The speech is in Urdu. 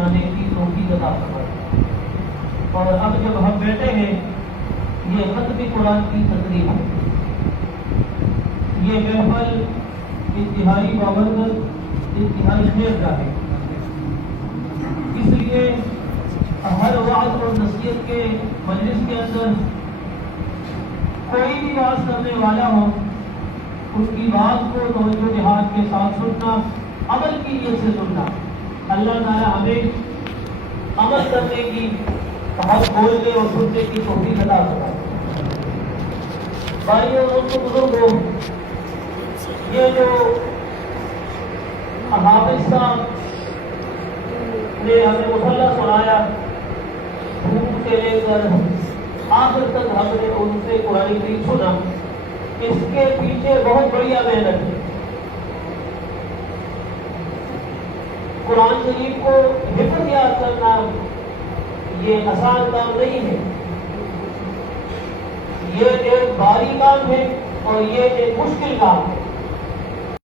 سنانے کی توفیق عطا فرمائے۔ اور اب جب ہم بیٹھے ہیں، یہ ختم قرآن کی تقریب ہے، یہ محفل انتہائی بابرکت، انتہائی خیر گاہ ہے، اس لیے ہر وعظ اور نصیحت کے مجلس کے اندر کوئی بھی بات کرنے والا ہو، اس کی بات کو توجہ دہان کے ساتھ سننا، عمل کی نیت سے سننا۔ اللہ تعالیٰ ہمیں عمل کرنے کی، حق بولنے اور سننے کی توفیق عطا فرمائے۔ بھائیوں اور بزرگوں، یہ جو حافظ صاحب نے ہمیں مصلح سنایا، شروع سے لے کر آخر تک ہم نے ان سے قرآن کریم سنا، اس کے پیچھے بہت بڑی محنت ہے۔ قرآن شریف کو حفظ یاد کرنا یہ آسان کام نہیں ہے، یہ ایک بھاری کام ہے اور یہ ایک مشکل کام ہے۔